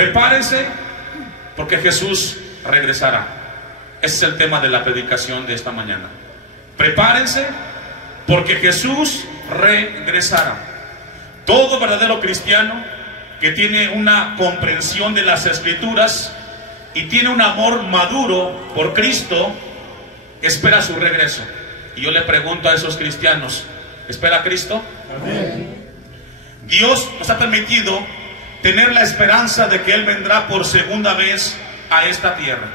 Prepárense porque Jesús regresará. Ese es el tema de la predicación de esta mañana. Prepárense porque Jesús regresará. Todo verdadero cristiano que tiene una comprensión de las Escrituras y tiene un amor maduro por Cristo, espera su regreso. Y yo le pregunto a esos cristianos, ¿espera a Cristo? Amén. Dios nos ha permitido tener la esperanza de que Él vendrá por segunda vez a esta tierra.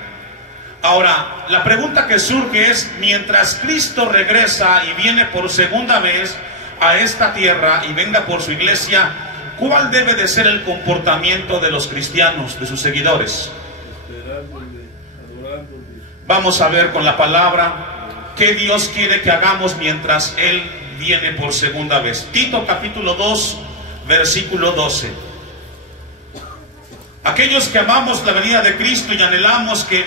Ahora, la pregunta que surge es, mientras Cristo regresa y viene por segunda vez a esta tierra y venga por su iglesia, ¿cuál debe de ser el comportamiento de los cristianos, de sus seguidores? Vamos a ver con la palabra qué Dios quiere que hagamos mientras Él viene por segunda vez. Tito capítulo 2, versículo 12. Aquellos que amamos la venida de Cristo y anhelamos que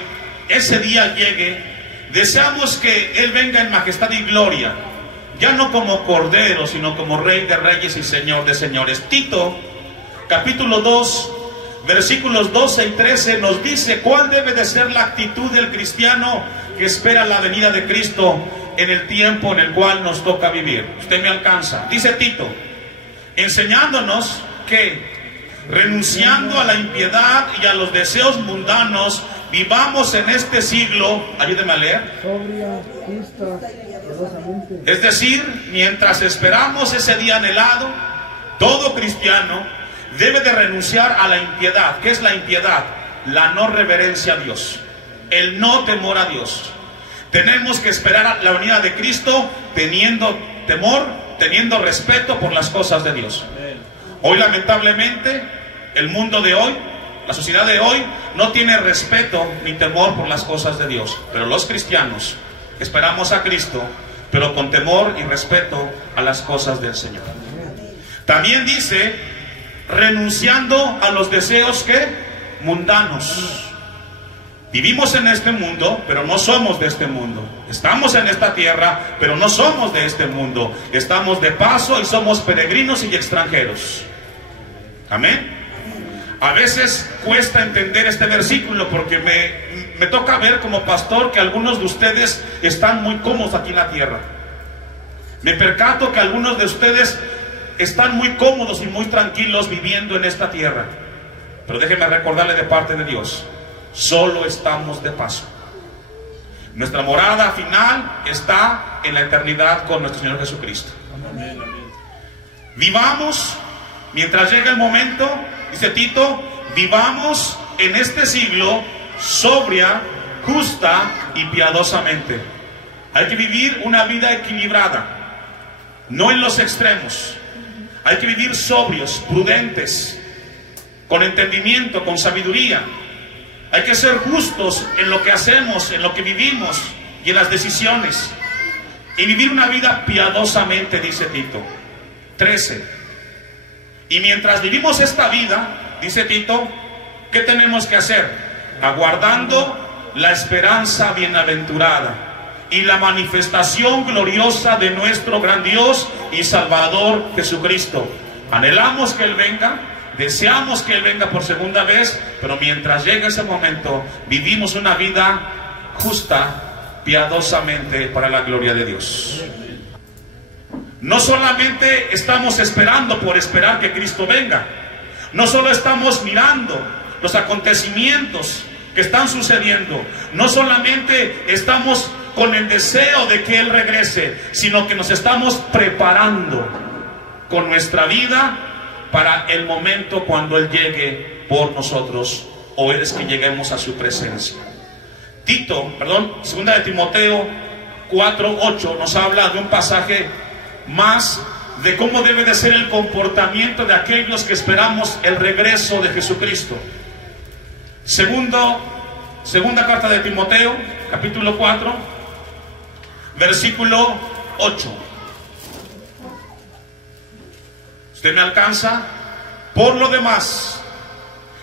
ese día llegue, deseamos que Él venga en majestad y gloria, ya no como Cordero, sino como Rey de Reyes y Señor de Señores. Tito capítulo 2, versículos 12 y 13 nos dice cuál debe de ser la actitud del cristiano que espera la venida de Cristo en el tiempo en el cual nos toca vivir. Usted me alcanza. Dice Tito, enseñándonos que, renunciando a la impiedad y a los deseos mundanos, vivamos en este siglo, ayúdeme a leer, sobria, justa, piadosamente. Es decir, mientras esperamos ese día anhelado, todo cristiano debe de renunciar a la impiedad. ¿Qué es la impiedad? La no reverencia a Dios, el no temor a Dios. Tenemos que esperar la venida de Cristo teniendo temor, teniendo respeto por las cosas de Dios. Hoy lamentablemente, el mundo de hoy, la sociedad de hoy, no tiene respeto ni temor por las cosas de Dios. Pero los cristianos esperamos a Cristo, pero con temor y respeto a las cosas del Señor. También dice, renunciando a los deseos que mundanos. Vivimos en este mundo, pero no somos de este mundo. Estamos en esta tierra, pero no somos de este mundo. Estamos de paso y somos peregrinos y extranjeros. Amén. A veces cuesta entender este versículo porque me toca ver como pastor que algunos de ustedes están muy cómodos aquí en la tierra. Me percato que algunos de ustedes están muy cómodos y muy tranquilos viviendo en esta tierra. Pero déjenme recordarle de parte de Dios, solo estamos de paso. Nuestra morada final está en la eternidad con nuestro Señor Jesucristo. Amén. Vivamos mientras llegue el momento, dice Tito, vivamos en este siglo sobria, justa y piadosamente. Hay que vivir una vida equilibrada, no en los extremos. Hay que vivir sobrios, prudentes, con entendimiento, con sabiduría. Hay que ser justos en lo que hacemos, en lo que vivimos y en las decisiones. Y vivir una vida piadosamente, dice Tito. 13. Y mientras vivimos esta vida, dice Tito, ¿qué tenemos que hacer? Aguardando la esperanza bienaventurada y la manifestación gloriosa de nuestro gran Dios y Salvador Jesucristo. Anhelamos que Él venga, deseamos que Él venga por segunda vez, pero mientras llegue ese momento, vivimos una vida justa, piadosamente, para la gloria de Dios. No solamente estamos esperando por esperar que Cristo venga, no solo estamos mirando los acontecimientos que están sucediendo, no solamente estamos con el deseo de que Él regrese, sino que nos estamos preparando con nuestra vida para el momento cuando Él llegue por nosotros, o es que lleguemos a su presencia. Segunda de Timoteo 4:8 nos habla de un pasaje más de cómo debe de ser el comportamiento de aquellos que esperamos el regreso de Jesucristo. Segunda carta de Timoteo, capítulo 4, versículo 8. ¿Usted me alcanza? Por lo demás,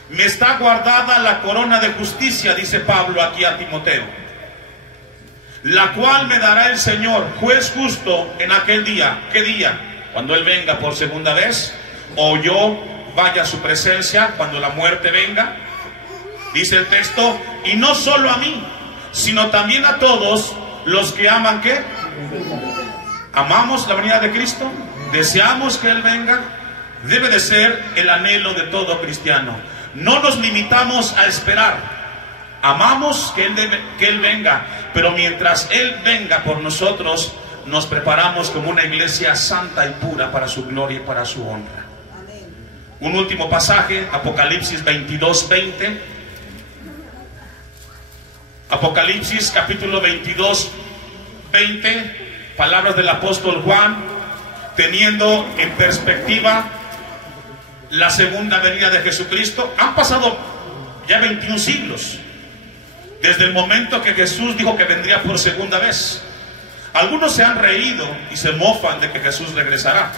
me está guardada la corona de justicia, dice Pablo aquí a Timoteo, la cual me dará el Señor, juez justo, en aquel día. ¿Qué día? Cuando Él venga por segunda vez, o yo vaya a su presencia cuando la muerte venga. Dice el texto, y no solo a mí, sino también a todos los que aman, ¿qué? ¿Amamos la venida de Cristo? ¿Deseamos que Él venga? Debe de ser el anhelo de todo cristiano. No nos limitamos a esperar. Amamos que Él venga, pero mientras Él venga por nosotros, nos preparamos como una iglesia santa y pura para su gloria y para su honra. Un último pasaje, Apocalipsis 22, 20. Apocalipsis capítulo 22, 20. Palabras del apóstol Juan, teniendo en perspectiva la segunda venida de Jesucristo. Han pasado ya 21 siglos desde el momento que Jesús dijo que vendría por segunda vez. Algunos se han reído y se mofan de que Jesús regresará,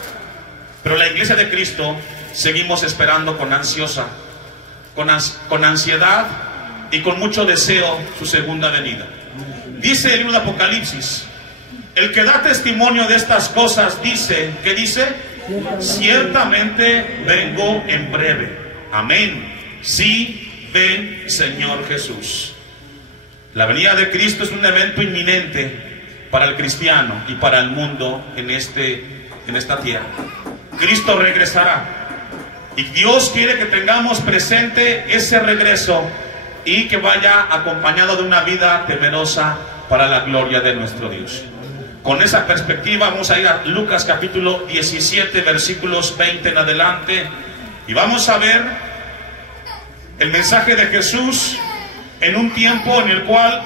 pero la iglesia de Cristo seguimos esperando con ansiedad y con mucho deseo su segunda venida. Dice el libro de Apocalipsis, el que da testimonio de estas cosas dice, ¿qué dice? Ciertamente vengo en breve. Amén. Sí, ven Señor Jesús. La venida de Cristo es un evento inminente para el cristiano y para el mundo en esta tierra. Cristo regresará y Dios quiere que tengamos presente ese regreso y que vaya acompañado de una vida temerosa para la gloria de nuestro Dios. Con esa perspectiva vamos a ir a Lucas capítulo 17 versículos 20 en adelante y vamos a ver el mensaje de Jesús en un tiempo en el cual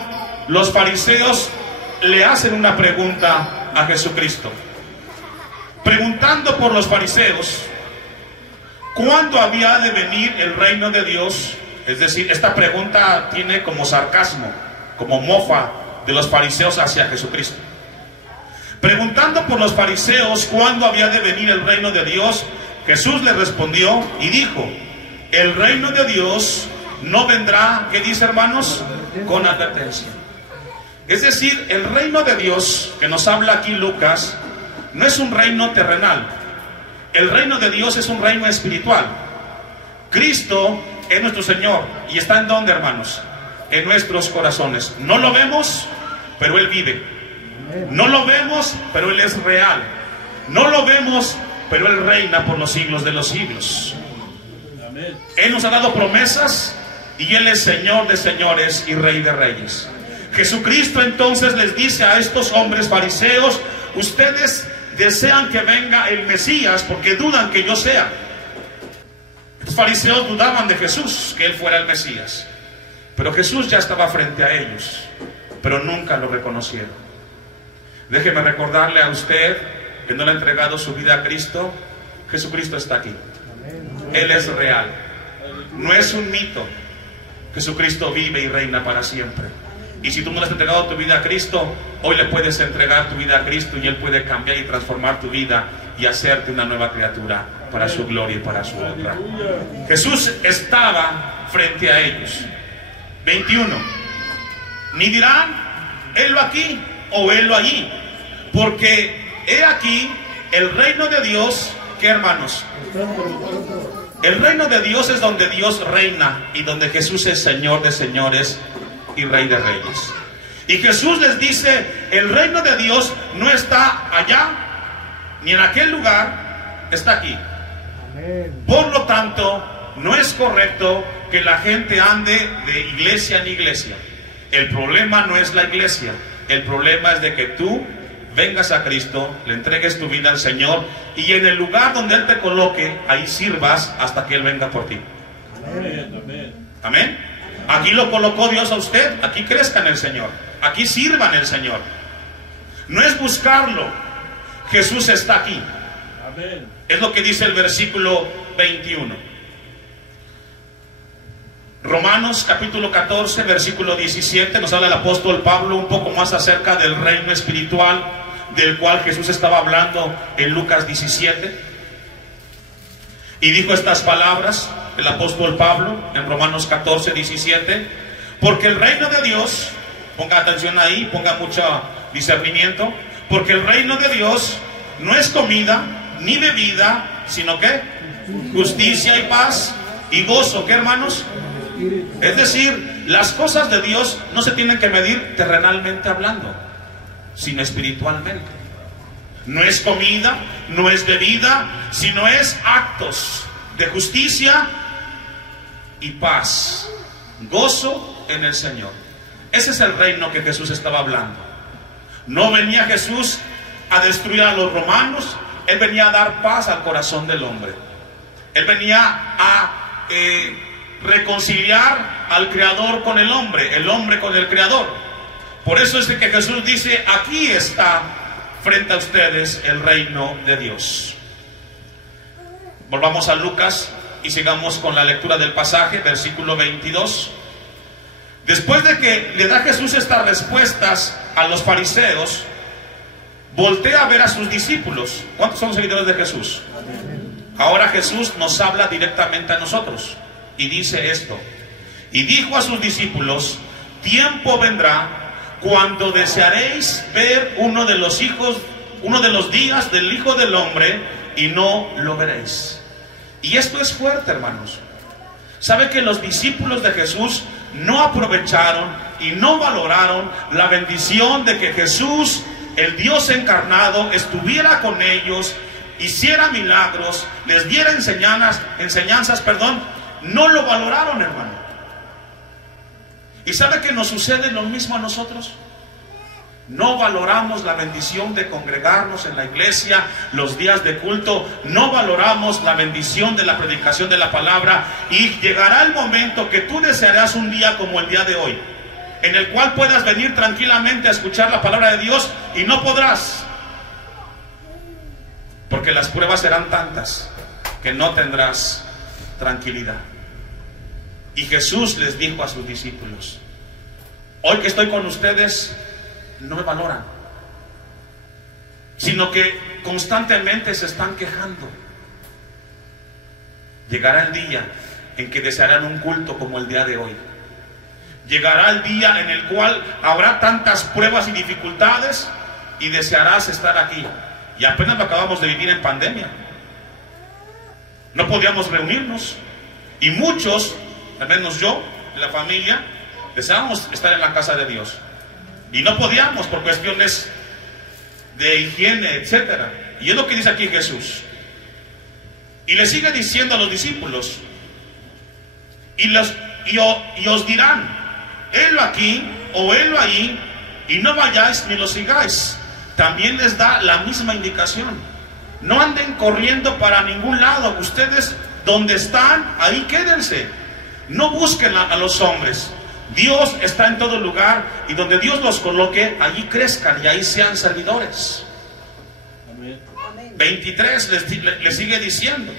los fariseos le hacen una pregunta a Jesucristo. Preguntando por los fariseos, ¿cuándo había de venir el reino de Dios? Es decir, esta pregunta tiene como sarcasmo, como mofa de los fariseos hacia Jesucristo. Preguntando por los fariseos cuándo había de venir el reino de Dios, Jesús les respondió y dijo, el reino de Dios no vendrá, ¿qué dice, hermanos? Con advertencia. Es decir, el reino de Dios que nos habla aquí Lucas no es un reino terrenal. El reino de Dios es un reino espiritual. Cristo es nuestro Señor y está ¿en dónde, hermanos? En nuestros corazones. No lo vemos, pero Él vive. No lo vemos, pero Él es real. No lo vemos, pero Él reina por los siglos de los siglos. Él nos ha dado promesas y Él es Señor de señores y Rey de reyes. Jesucristo entonces les dice a estos hombres fariseos, ustedes desean que venga el Mesías porque dudan que yo sea. Los fariseos dudaban de Jesús, que Él fuera el Mesías. Pero Jesús ya estaba frente a ellos, pero nunca lo reconocieron. Déjeme recordarle a usted que no le ha entregado su vida a Cristo. Jesucristo está aquí. Él es real. No es un mito. Jesucristo vive y reina para siempre. Y si tú no le has entregado tu vida a Cristo, hoy le puedes entregar tu vida a Cristo y Él puede cambiar y transformar tu vida y hacerte una nueva criatura para su gloria y para su honra. Jesús estaba frente a ellos. 21. Ni dirán, Él aquí o Él allí, porque he aquí el reino de Dios, ¿qué, hermanos? El reino de Dios es donde Dios reina y donde Jesús es Señor de señores y Rey de reyes. Y Jesús les dice, el reino de Dios no está allá ni en aquel lugar, está aquí. Por lo tanto, no es correcto que la gente ande de iglesia en iglesia. El problema no es la iglesia, el problema es de que tú vengas a Cristo, le entregues tu vida al Señor y en el lugar donde Él te coloque, ahí sirvas hasta que Él venga por ti. Amén. Aquí lo colocó Dios a usted, aquí crezca en el Señor, aquí sirva en el Señor. No es buscarlo, Jesús está aquí. Es lo que dice el versículo 21. Romanos capítulo 14, versículo 17, nos habla el apóstol Pablo un poco más acerca del reino espiritual del cual Jesús estaba hablando en Lucas 17. Y dijo estas palabras el apóstol Pablo en Romanos 14, 17, porque el reino de Dios, ponga atención ahí, ponga mucho discernimiento, porque el reino de Dios no es comida ni bebida, sino que justicia y paz y gozo. ¿Qué, hermanos? Es decir, las cosas de Dios no se tienen que medir terrenalmente hablando, sino espiritualmente. No es comida, no es bebida, sino es actos de justicia y paz, gozo en el Señor. Ese es el reino que Jesús estaba hablando. No venía Jesús a destruir a los romanos, Él venía a dar paz al corazón del hombre. Él venía a reconciliar al Creador con el hombre con el Creador. Por eso es que Jesús dice: aquí está frente a ustedes el reino de Dios. Volvamos a Lucas y sigamos con la lectura del pasaje, versículo 22. Después de que le da Jesús estas respuestas a los fariseos, voltea a ver a sus discípulos. ¿Cuántos son seguidores de Jesús? Ahora Jesús nos habla directamente a nosotros y dice esto: y dijo a sus discípulos: tiempo vendrá cuando desearéis ver uno de los días del Hijo del Hombre y no lo veréis. Y esto es fuerte, hermanos. ¿Sabe que los discípulos de Jesús no aprovecharon y no valoraron la bendición de que Jesús, el Dios encarnado, estuviera con ellos, hiciera milagros, les diera enseñanzas? No lo valoraron, hermano. ¿Y sabe que nos sucede lo mismo a nosotros? No valoramos la bendición de congregarnos en la iglesia, los días de culto. No valoramos la bendición de la predicación de la palabra. Y llegará el momento que tú desearás un día como el día de hoy, en el cual puedas venir tranquilamente a escuchar la palabra de Dios, y no podrás, porque las pruebas serán tantas que no tendrás tranquilidad. Y Jesús les dijo a sus discípulos: hoy que estoy con ustedes, no me valoran, sino que constantemente se están quejando. Llegará el día en que desearán un culto como el día de hoy. Llegará el día en el cual habrá tantas pruebas y dificultades y desearás estar aquí. Y apenas lo acabamos de vivir en pandemia. No podíamos reunirnos, y muchos, al menos yo, la familia, deseábamos estar en la casa de Dios, y no podíamos por cuestiones de higiene, etcétera. Y es lo que dice aquí Jesús. Y le sigue diciendo a los discípulos: y os dirán, helo aquí o helo ahí, y no vayáis ni lo sigáis. También les da la misma indicación: no anden corriendo para ningún lado. Ustedes donde están, ahí quédense. No busquen a los hombres. Dios está en todo lugar, y donde Dios los coloque, allí crezcan y ahí sean servidores. Amén. 23 les sigue diciendo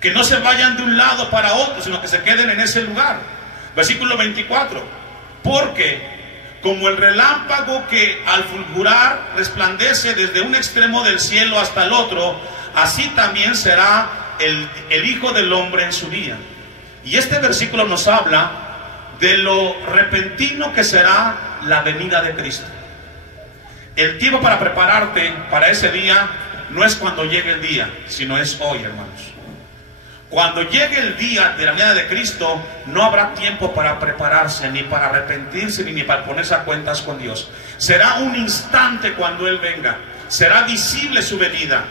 que no se vayan de un lado para otro, sino que se queden en ese lugar. Versículo 24: porque como el relámpago que al fulgurar resplandece desde un extremo del cielo hasta el otro, así también será el Hijo del Hombre en su día. Y este versículo nos habla de lo repentino que será la venida de Cristo. El tiempo para prepararte para ese día no es cuando llegue el día, sino es hoy, hermanos. Cuando llegue el día de la venida de Cristo, no habrá tiempo para prepararse, ni para arrepentirse, ni para ponerse a cuentas con Dios. Será un instante cuando Él venga. Será visible su venida,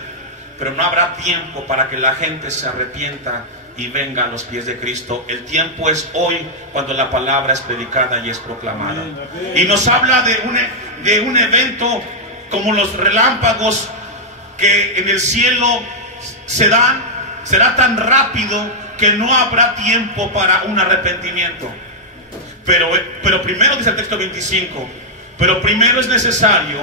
pero no habrá tiempo para que la gente se arrepienta y venga a los pies de Cristo. El tiempo es hoy, cuando la palabra es predicada y es proclamada. Y nos habla de un evento como los relámpagos que en el cielo se dan. Será tan rápido que no habrá tiempo para un arrepentimiento. Pero primero, dice el texto 25, pero primero es necesario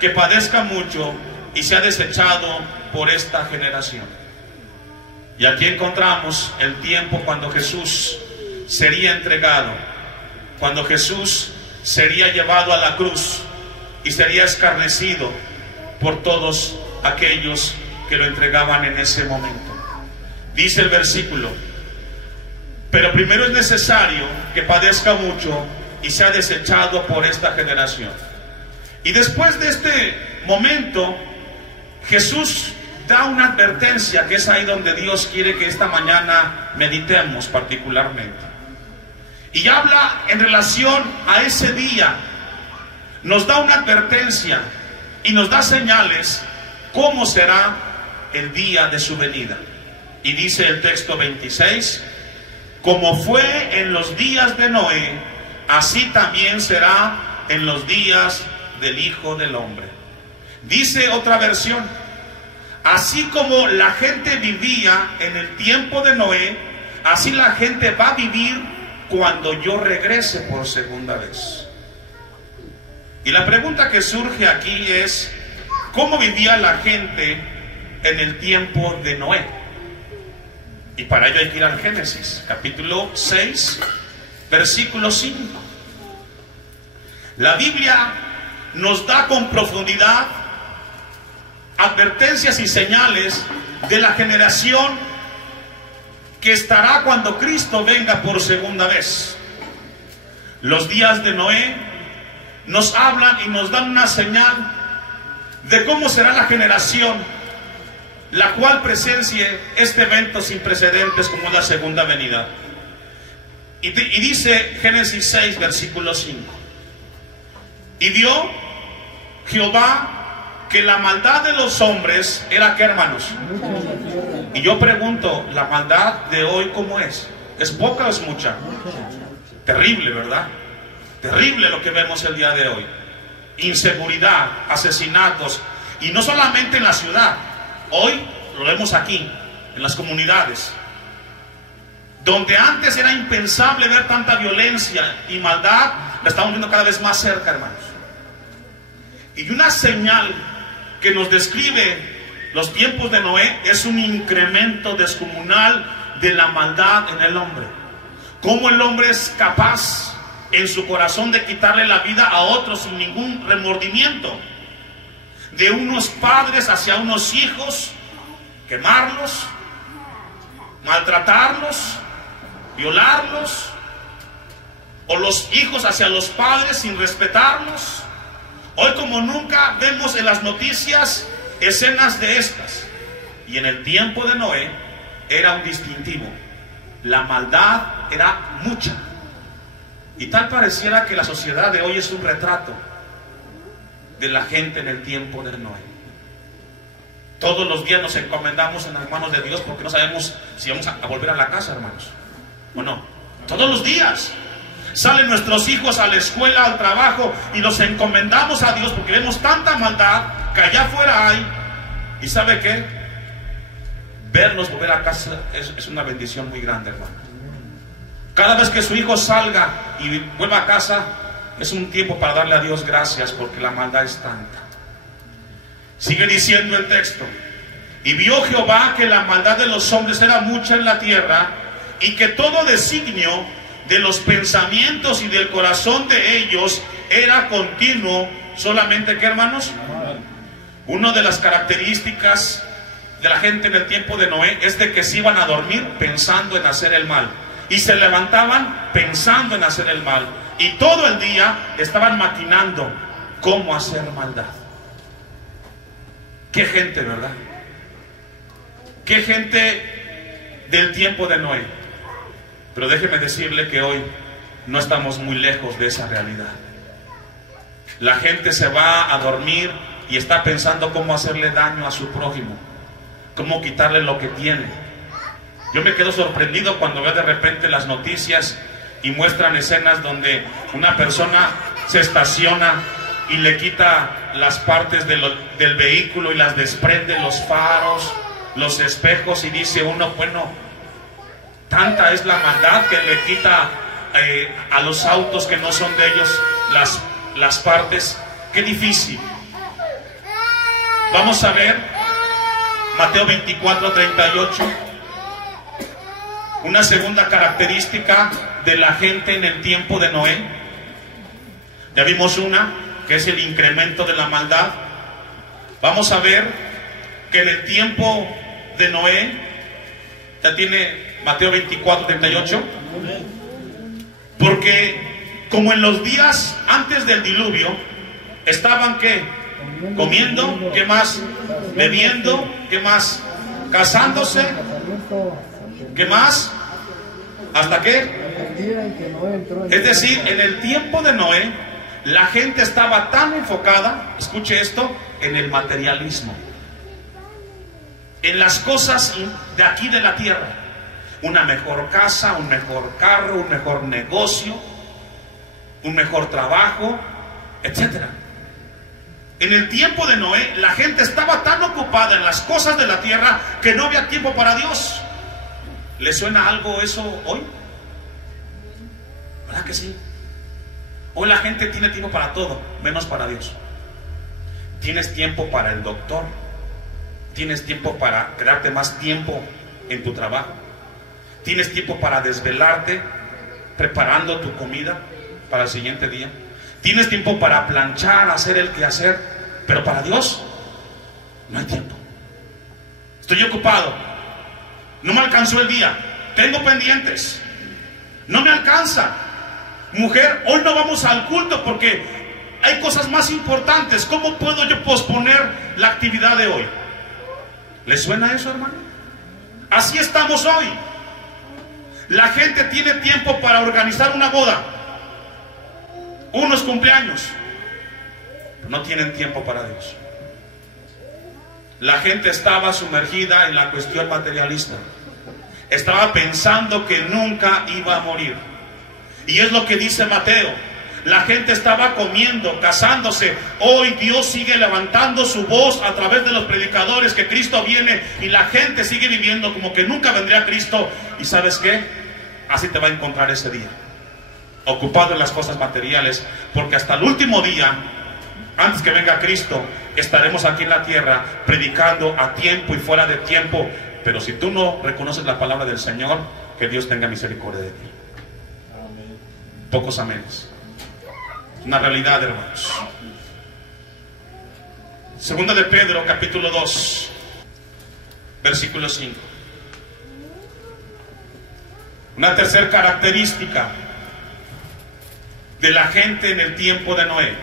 que padezca mucho y sea desechado por esta generación. Y aquí encontramos el tiempo cuando Jesús sería entregado, cuando Jesús sería llevado a la cruz y sería escarnecido por todos aquellos que lo entregaban en ese momento. Dice el versículo: pero primero es necesario que padezca mucho y sea desechado por esta generación. Y después de este momento, Jesús da una advertencia, que es ahí donde Dios quiere que esta mañana meditemos particularmente. Y habla en relación a ese día, nos da una advertencia y nos da señales cómo será el día de su venida. Y dice el texto 26, como fue en los días de Noé, así también será en los días del Hijo del Hombre. Dice otra versión, así como la gente vivía en el tiempo de Noé, así la gente va a vivir cuando yo regrese por segunda vez. Y la pregunta que surge aquí es, ¿cómo vivía la gente en el tiempo de Noé? Y para ello hay que ir al Génesis, capítulo 6, versículo 5. La Biblia nos da con profundidad advertencias y señales de la generación que estará cuando Cristo venga por segunda vez. Los días de Noé nos hablan y nos dan una señal de cómo será la generación la cual presencie este evento sin precedentes como la segunda venida. Y dice Génesis 6, versículo 5. Y vio Jehová que la maldad de los hombres era, ¿qué, hermanos? Y yo pregunto, ¿la maldad de hoy cómo es? ¿Es poca o es mucha? Terrible, ¿verdad? Terrible lo que vemos el día de hoy. Inseguridad, asesinatos, y no solamente en la ciudad. Hoy lo vemos aquí, en las comunidades, donde antes era impensable ver tanta violencia y maldad, la estamos viendo cada vez más cerca, hermanos. Y una señal que nos describe los tiempos de Noé es un incremento descomunal de la maldad en el hombre. Cómo el hombre es capaz en su corazón de quitarle la vida a otros sin ningún remordimiento. De unos padres hacia unos hijos, quemarlos, maltratarlos, violarlos, o los hijos hacia los padres sin respetarlos. Hoy como nunca vemos en las noticias escenas de estas. Y en el tiempo de Noé era un distintivo. La maldad era mucha. Y tal pareciera que la sociedad de hoy es un retrato de la gente en el tiempo de Noé. Todos los días nos encomendamos en las manos de Dios porque no sabemos si vamos a volver a la casa, hermanos, o no. Todos los días salen nuestros hijos a la escuela, al trabajo, y los encomendamos a Dios porque vemos tanta maldad que allá afuera hay. ¿Y sabe qué? Verlos volver a casa es una bendición muy grande, hermano. Cada vez que su hijo salga y vuelva a casa, es un tiempo para darle a Dios gracias porque la maldad es tanta. Sigue diciendo el texto: y vio Jehová que la maldad de los hombres era mucha en la tierra, y que todo designio de los pensamientos y del corazón de ellos era continuo. Solamente, ¿qué, hermanos? Una de las características de la gente en el tiempo de Noé es de que se iban a dormir pensando en hacer el mal, y se levantaban pensando en hacer el mal, y todo el día estaban maquinando cómo hacer maldad. Qué gente, ¿verdad? Qué gente del tiempo de Noé. Pero déjeme decirle que hoy no estamos muy lejos de esa realidad. La gente se va a dormir y está pensando cómo hacerle daño a su prójimo, cómo quitarle lo que tiene. Yo me quedo sorprendido cuando veo de repente las noticias y muestran escenas donde una persona se estaciona y le quita las partes del vehículo y las desprende, los faros, los espejos, y dice uno, bueno, tanta es la maldad que le quita a los autos que no son de ellos las partes. Qué difícil. Vamos a ver Mateo 24:38. Una segunda característica de la gente en el tiempo de Noé. Ya vimos una, que es el incremento de la maldad. Vamos a ver que en el tiempo de Noé, ya tiene Mateo 24:38, porque como en los días antes del diluvio estaban, ¿qué? Comiendo, ¿qué más? bebiendo, ¿qué más? Casándose, ¿qué más? ¿Hasta qué? El día en que Noé entró en Es decir, en el tiempo de Noé, la gente estaba tan enfocada, escuche esto, en el materialismo, en las cosas de aquí de la tierra. Una mejor casa, un mejor carro, un mejor negocio, un mejor trabajo, etcétera. En el tiempo de Noé, la gente estaba tan ocupada en las cosas de la tierra que no había tiempo para Dios. ¿Le suena algo eso hoy? ¿Verdad que sí? Hoy la gente tiene tiempo para todo, menos para Dios. Tienes tiempo para el doctor, tienes tiempo para quedarte más tiempo en tu trabajo, tienes tiempo para desvelarte preparando tu comida para el siguiente día, tienes tiempo para planchar, hacer el quehacer, pero para Dios no hay tiempo. Estoy ocupado, no me alcanzó el día, tengo pendientes, no me alcanza. Mujer, hoy no vamos al culto porque hay cosas más importantes. ¿Cómo puedo yo posponer la actividad de hoy? ¿Le suena eso, hermano? Así estamos hoy. La gente tiene tiempo para organizar una boda, unos cumpleaños, pero no tienen tiempo para Dios. La gente estaba sumergida en la cuestión materialista. Estaba pensando que nunca iba a morir. Y es lo que dice Mateo. La gente estaba comiendo, casándose. Hoy Dios sigue levantando su voz a través de los predicadores que Cristo viene, y la gente sigue viviendo como que nunca vendría Cristo. ¿Y sabes qué? Así te va a encontrar ese día, ocupado en las cosas materiales, porque hasta el último día, antes que venga Cristo, estaremos aquí en la tierra predicando a tiempo y fuera de tiempo. Pero si tú no reconoces la palabra del Señor, que Dios tenga misericordia de ti. Pocos amenes. Una realidad, hermanos. Segunda de Pedro, capítulo 2, versículo 5. Una tercera característica de la gente en el tiempo de Noé.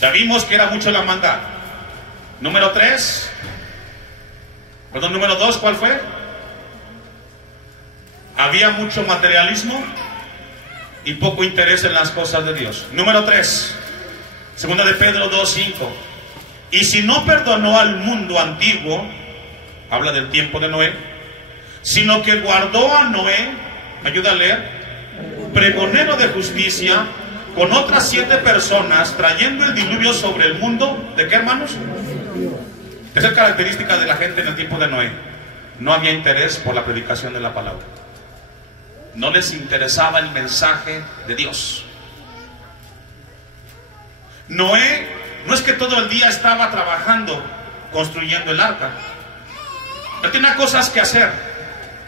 Ya vimos que era mucho la maldad. Número 2, ¿cuál fue? Había mucho materialismo y poco interés en las cosas de Dios. Número 3, segunda de Pedro 2:5. Y si no perdonó al mundo antiguo, habla del tiempo de Noé, sino que guardó a Noé, ¿me ayuda a leer? Pregonero de justicia, con otras 7 personas, trayendo el diluvio sobre el mundo. ¿De qué, hermanos? Esa es característica de la gente en el tiempo de Noé. No había interés por la predicación de la palabra. No les interesaba el mensaje de Dios. Noé no es que todo el día estaba trabajando construyendo el arca. Él tenía cosas que hacer,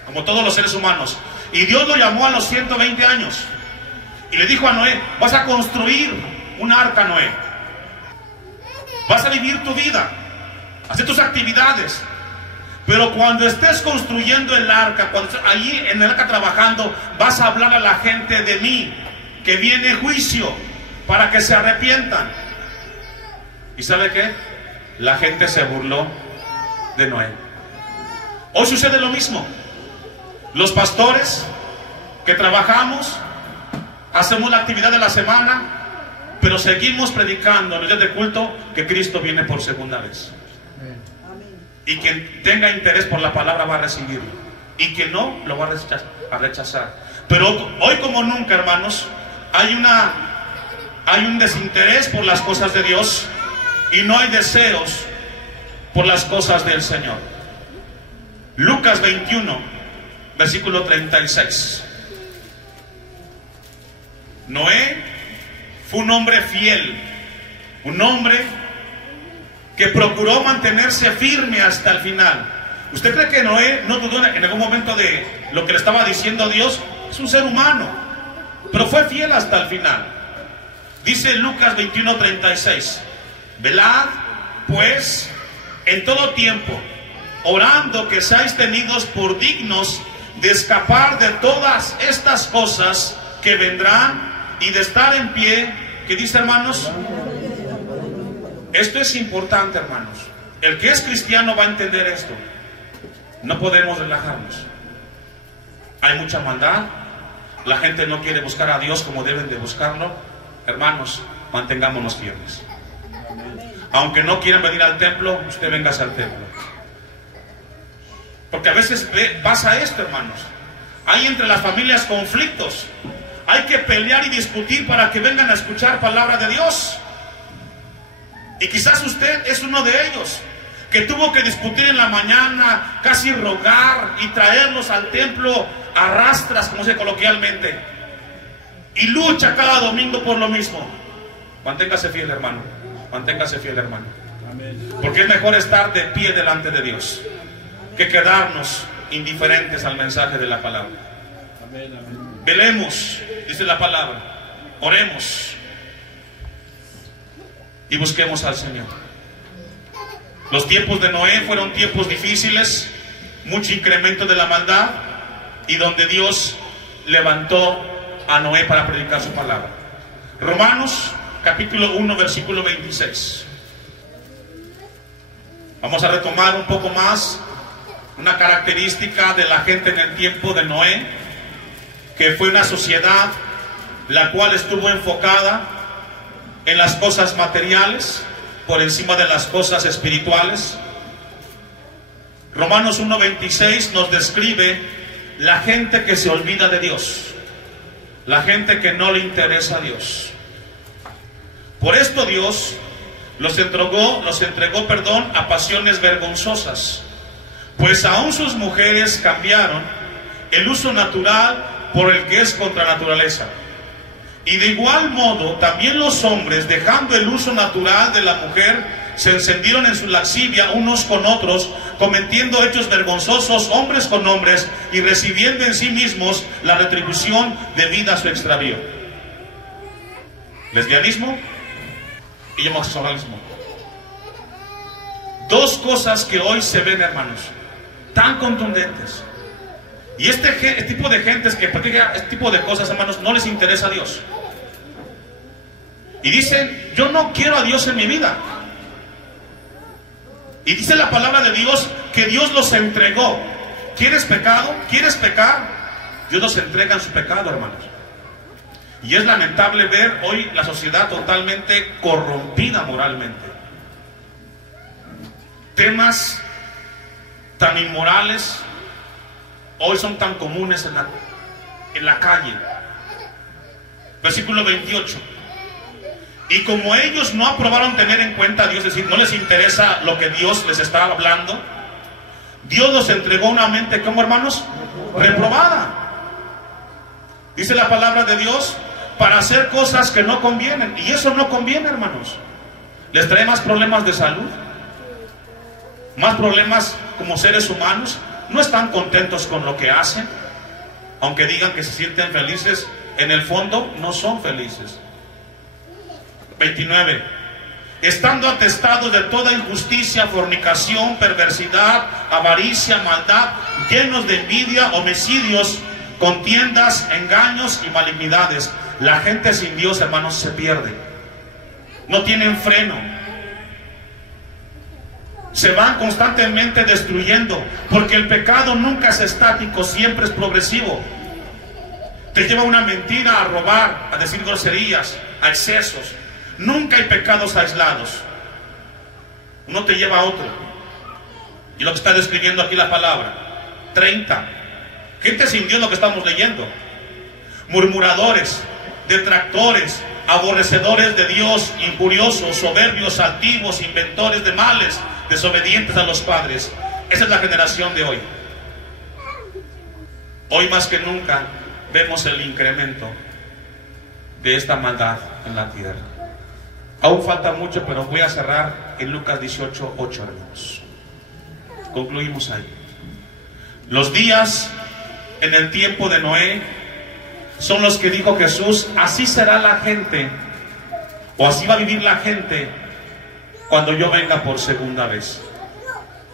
como todos los seres humanos. Y Dios lo llamó a los 120 años y le dijo a Noé: vas a construir un arca, Noé. Vas a vivir tu vida, hacer tus actividades. Pero cuando estés construyendo el arca, cuando estés allí en el arca trabajando, vas a hablar a la gente de mí, que viene juicio, para que se arrepientan. ¿Y sabe qué? La gente se burló de Noé. Hoy sucede lo mismo. Los pastores que trabajamos, hacemos la actividad de la semana, pero seguimos predicando en los días de culto que Cristo viene por segunda vez. Y quien tenga interés por la palabra va a recibirlo, y quien no, lo va a rechazar. Pero hoy como nunca, hermanos, hay un desinterés por las cosas de Dios, y no hay deseos por las cosas del Señor. Lucas 21, versículo 36. Noé fue un hombre fiel, un hombre que procuró mantenerse firme hasta el final. ¿Usted cree que Noé no dudó en algún momento de lo que le estaba diciendo Dios? Es un ser humano, pero fue fiel hasta el final. Dice Lucas 21:36: velad pues en todo tiempo, orando que seáis tenidos por dignos de escapar de todas estas cosas que vendrán, y de estar en pie. ¿Qué dice, hermanos? Esto es importante, hermanos. El que es cristiano va a entender esto. No podemos relajarnos. Hay mucha maldad. La gente no quiere buscar a Dios como deben de buscarlo. Hermanos, mantengámonos firmes. Aunque no quieran venir al templo, usted véngase al templo. Porque a veces pasa esto, hermanos. Hay entre las familias conflictos. Hay que pelear y discutir para que vengan a escuchar palabra de Dios. Y quizás usted es uno de ellos, que tuvo que discutir en la mañana, casi rogar y traerlos al templo a rastras, como se dice coloquialmente. Y lucha cada domingo por lo mismo. Manténgase fiel, hermano. Manténgase fiel, hermano. Porque es mejor estar de pie delante de Dios que quedarnos indiferentes al mensaje de la palabra. Velemos, dice la palabra. Oremos y busquemos al Señor. Los tiempos de Noé fueron tiempos difíciles, mucho incremento de la maldad, y donde Dios levantó a Noé para predicar su palabra. Romanos capítulo 1 versículo 26. Vamos a retomar un poco más una característica de la gente en el tiempo de Noé, que fue una sociedad la cual estuvo enfocada en las cosas materiales por encima de las cosas espirituales. Romanos 1:26 nos describe la gente que se olvida de Dios, la gente que no le interesa a Dios. Por esto Dios los entregó, a pasiones vergonzosas, pues aún sus mujeres cambiaron el uso natural por el que es contra naturaleza. Y de igual modo también los hombres, dejando el uso natural de la mujer, se encendieron en su lascivia unos con otros, cometiendo hechos vergonzosos hombres con hombres, y recibiendo en sí mismos la retribución debida a su extravío. Lesbianismo y homosexualismo. Dos cosas que hoy se ven, hermanos, tan contundentes. Y este tipo de gentes que practica este tipo de cosas, hermanos, no les interesa a Dios. Y dicen, yo no quiero a Dios en mi vida. Y dice la palabra de Dios que Dios los entregó. ¿Quieres pecado? ¿Quieres pecar? Dios los entrega en su pecado, hermanos. Y es lamentable ver hoy la sociedad totalmente corrompida moralmente. Temas tan inmorales hoy son tan comunes en la calle. Versículo 28. Y como ellos no aprobaron tener en cuenta a Dios, es decir, no les interesa lo que Dios les está hablando, Dios los entregó una mente, ¿cómo, hermanos? Reprobada. Dice la palabra de Dios, para hacer cosas que no convienen. Y eso no conviene, hermanos. Les trae más problemas de salud, más problemas como seres humanos. No están contentos con lo que hacen, aunque digan que se sienten felices, en el fondo no son felices. 29. Estando atestados de toda injusticia, fornicación, perversidad, avaricia, maldad, llenos de envidia, homicidios, contiendas, engaños y malignidades. La gente sin Dios, hermanos, se pierde. No tienen freno. Se van constantemente destruyendo, porque el pecado nunca es estático, siempre es progresivo. Te lleva a una mentira, a robar, a decir groserías, a excesos. Nunca hay pecados aislados. Uno te lleva a otro. Y lo que está describiendo aquí la palabra. 30. Gente sin Dios, lo que estamos leyendo. Murmuradores, detractores, aborrecedores de Dios, injuriosos, soberbios, altivos, inventores de males, desobedientes a los padres. Esa es la generación de hoy. Hoy más que nunca vemos el incremento de esta maldad en la tierra. Aún falta mucho, pero voy a cerrar en Lucas 18:8, hermanos. Concluimos ahí. Los días en el tiempo de Noé son los que dijo Jesús, así será la gente, o así va a vivir la gente cuando yo venga por segunda vez.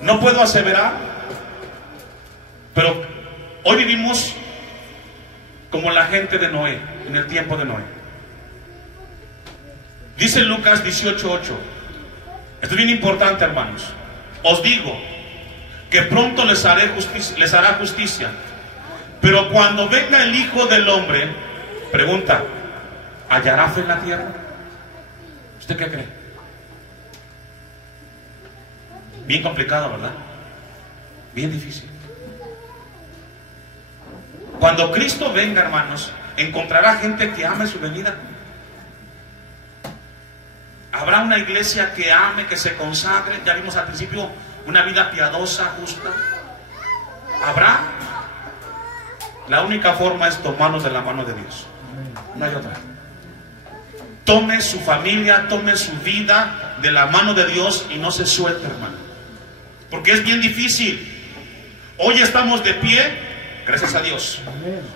No puedo aseverar, pero hoy vivimos como la gente de Noé, en el tiempo de Noé. Dice Lucas 18:8. Esto es bien importante, hermanos. os digo que pronto les hará justicia. Pero cuando venga el Hijo del Hombre, pregunta, ¿hallará fe en la tierra? ¿Usted qué cree? Bien complicado, ¿verdad? Bien difícil. Cuando Cristo venga, hermanos, ¿encontrará gente que ame su venida? ¿Habrá una iglesia que ame, que se consagre? Ya vimos al principio, una vida piadosa, justa. ¿Habrá? La única forma es tomarnos de la mano de Dios. No hay otra. Tome su familia, tome su vida de la mano de Dios y no se suelte, hermano. Porque es bien difícil. Hoy estamos de pie, gracias a Dios.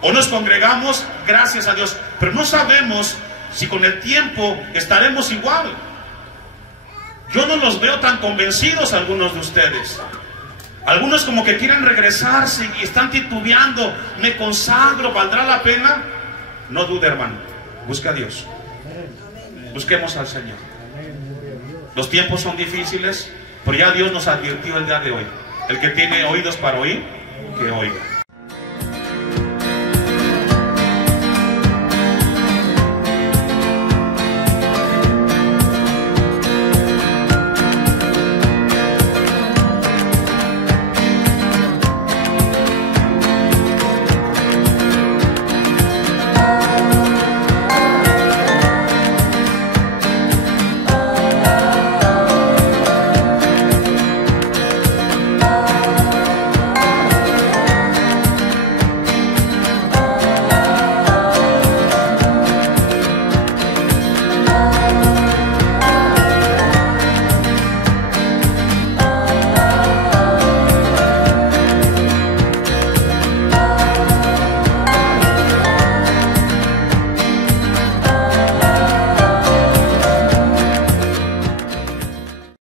Hoy nos congregamos, gracias a Dios. Pero no sabemos si con el tiempo estaremos igual. Yo no los veo tan convencidos algunos de ustedes. Algunos como que quieren regresarse y están titubeando. ¿Me consagro? ¿Valdrá la pena? No dude, hermano. Busca a Dios. Busquemos al Señor. Los tiempos son difíciles, pero ya Dios nos advirtió el día de hoy. El que tiene oídos para oír, que oiga.